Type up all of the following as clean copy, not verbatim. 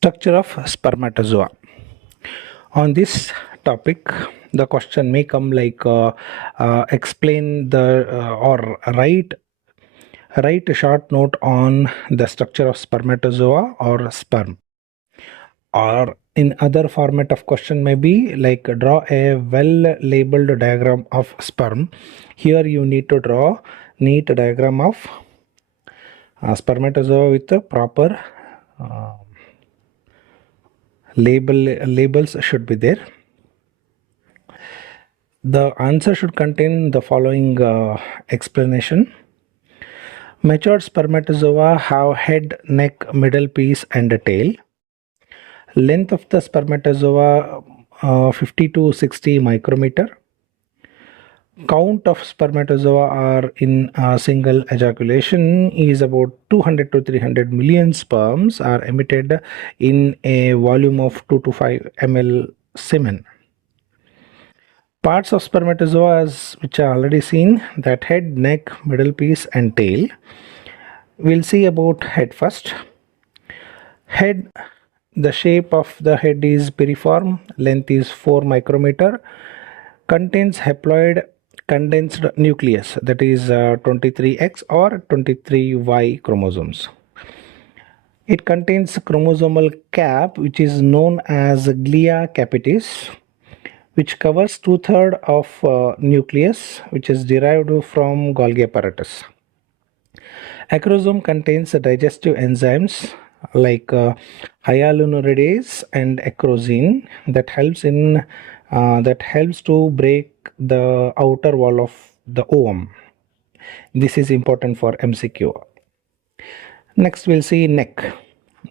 Structure of spermatozoa. On this topic, the question may come like explain the or write a short note on the structure of spermatozoa or sperm. Or in other format of question may be like draw a well labeled diagram of sperm. Here you need to draw neat diagram of spermatozoa with the proper uh, labels should be there. The answer should contain the following explanation. Matured spermatozoa have head, neck, middle piece and a tail. Length of the spermatozoa 50 to 60 micrometer. Count of spermatozoa are in a single ejaculation is about 200 to 300 million sperms are emitted in a volume of 2 to 5 ml semen. Parts of spermatozoa which are already seen, that head, neck, middle piece and tail. We'll see about head first. Head, the shape of the head is piriform, length is 4 micrometer, contains haploid condensed nucleus, that is 23X or 23Y chromosomes. It contains chromosomal cap which is known as glia capitis, which covers 2/3 of nucleus, which is derived from Golgi apparatus. Acrosome contains digestive enzymes like hyaluronidase and acrosine that helps to break the outer wall of the ovum. This is important for MCQ. Next we'll see neck.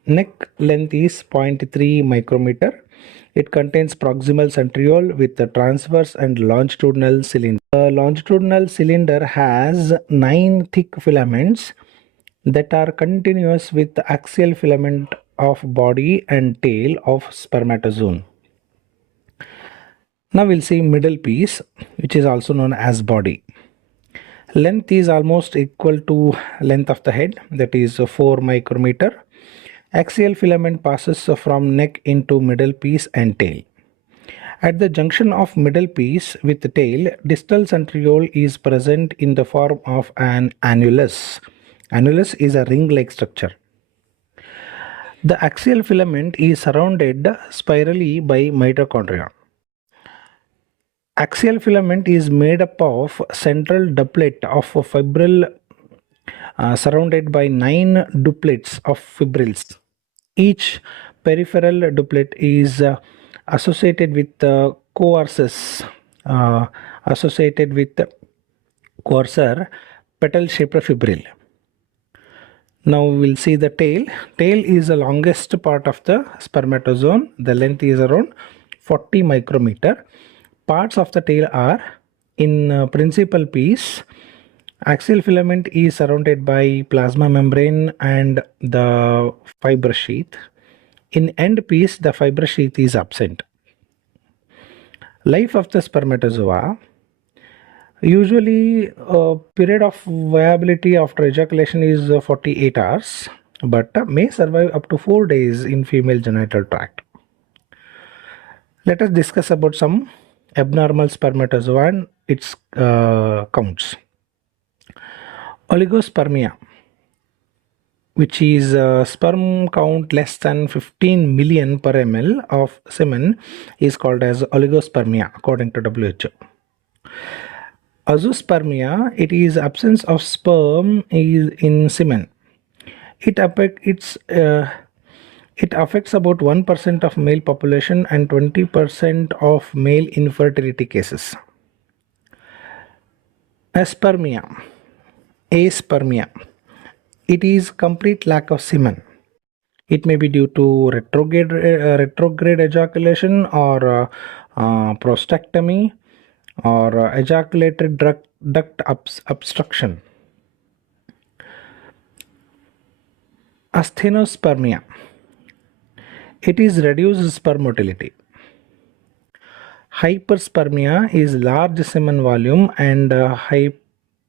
Neck length is 0.3 micrometer. It contains proximal centriole with the transverse and longitudinal cylinder. The longitudinal cylinder has 9 thick filaments that are continuous with the axial filament of body and tail of spermatozoon. Now we'll see middle piece, which is also known as body. Length is almost equal to length of the head, that is 4 micrometer. Axial filament passes from neck into middle piece and tail. At the junction of middle piece with the tail, distal centriole is present in the form of an annulus. Annulus is a ring-like structure. The axial filament is surrounded spirally by mitochondria. Axial filament is made up of central doublet of fibril surrounded by 9 doublets of fibrils. Each peripheral doublet is associated with coarses, coarser petal-shaped fibril. Now we'll see the tail. Tail is the longest part of the spermatozoon. The length is around 40 micrometer. Parts of the tail are in principal piece. Axial filament is surrounded by plasma membrane and the fibrous sheath. In end piece, the fibrous sheath is absent. Life of the spermatozoa. Usually, period of viability after ejaculation is 48 hours, but may survive up to 4 days in female genital tract. Let us discuss about some abnormal spermatozoa and its counts. Oligospermia, which is sperm count less than 15 million per ml of semen, is called as oligospermia according to WHO. Azoospermia, it is absence of sperm in semen. It affects about 1% of male population and 20% of male infertility cases. Aspermia. It is complete lack of semen. It may be due to retrograde ejaculation or prostatectomy or ejaculatory duct obstruction. Asthenospermia. It is reduced sperm motility. Hyperspermia is large semen volume and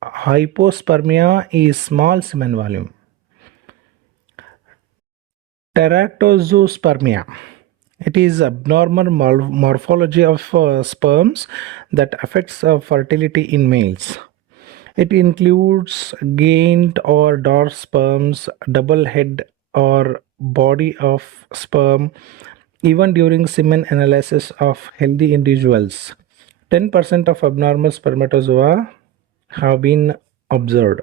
hypospermia is small semen volume. Teratozospermia. It is abnormal morphology of sperms that affects fertility in males. It includes gained or dorsal sperms, double head or body of sperm, even during semen analysis of healthy individuals. 10% of abnormal spermatozoa have been observed.